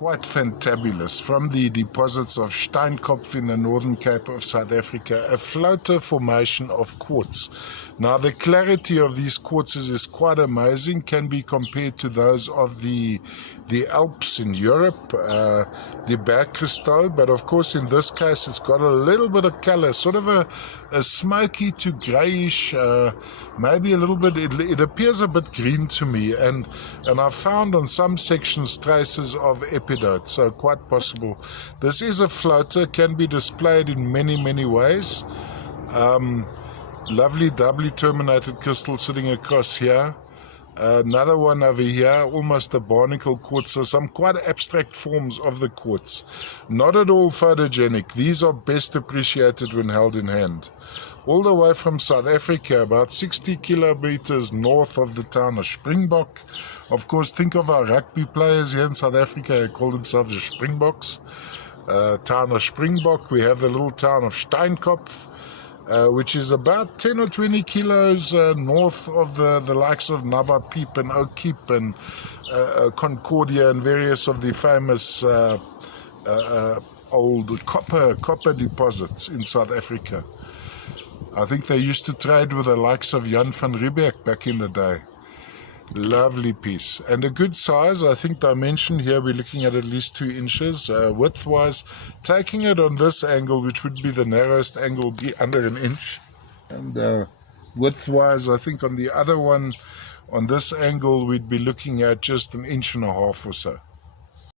quite fantabulous from the deposits of Steinkopf in the Northern Cape of South Africa, a floater formation of quartz. Now the clarity of these quartzes is quite amazing, can be compared to those of the Alps in Europe, the Bergkristal, but of course in this case it's got a little bit of color, sort of a smoky to grayish, maybe a little bit, it appears a bit green to me, and I found on some sections traces of epidote, so quite possible. This is a floater, can be displayed in many ways. Lovely doubly terminated crystal sitting across here. Another one over here, almost a barnacle quartz, so some quite abstract forms of the quartz. Not at all photogenic. These are best appreciated when held in hand. All the way from South Africa, about 60 kilometers north of the town of Springbok. Of course, think of our rugby players here in South Africa, they call themselves the Springboks. Town of Springbok, we have the little town of Steinkopf, which is about 10 or 20 kilos north of the likes of Naba Peep and Oak Keep and Concordia and various of the famous old copper deposits in South Africa. I think they used to trade with the likes of Jan van Riebeeck back in the day. Lovely piece. And a good size. I think dimension here we're looking at least 2 inches. Width-wise, taking it on this angle, which would be the narrowest angle, be under 1 inch. And width-wise, I think on the other one, on this angle, we'd be looking at just 1.5 inches or so.